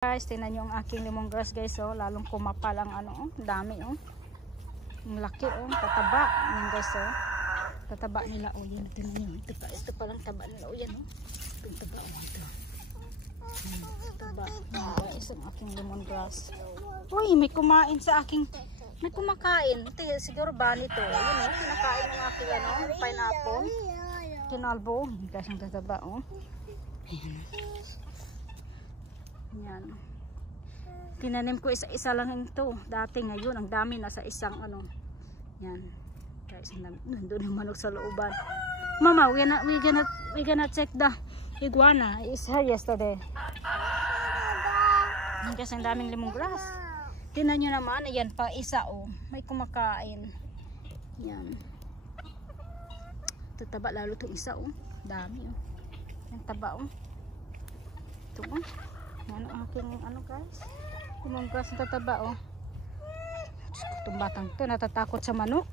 Guys, tingnan nyo ang aking lemongrass guys, oh, lalong kumapal ang ano, oh, dami, oh. Ang laki, oh, tataba. Yan guys, oh. Tataba nila, oh, yan, tingnan nyo. Ito pa lang taba nila, oh, yan, oh. Itong taba, oh, ito. Taba. Yan guys, ang aking lemongrass. Uy, may kumain sa aking, may kumakain. Ito, siguro ba nito? Yan, oh, kinakain ng aking, ano, pineapple. Kinalbo. Yan guys, ang tataba, oh. Ayan. Yan. Tinanim ko isa-isa lang ito. Dati ngayon, ang dami na sa isang ano. Yan. Guys, nandun yung manok sa looban. Mama, we gonna check the iguana. It's here yesterday. Yan guys, ang daming lemongrass. Tingnan nyo naman, ayan pa isa, oh. May kumakain. Yan. Tataba lalo itong isa, oh. Dami, oh. Yan taba, oh. Ito, oh. Yan ang aking ano guys, lemongrass na tataba, oh. Diyos ko, itong batang to natatakot sa manok.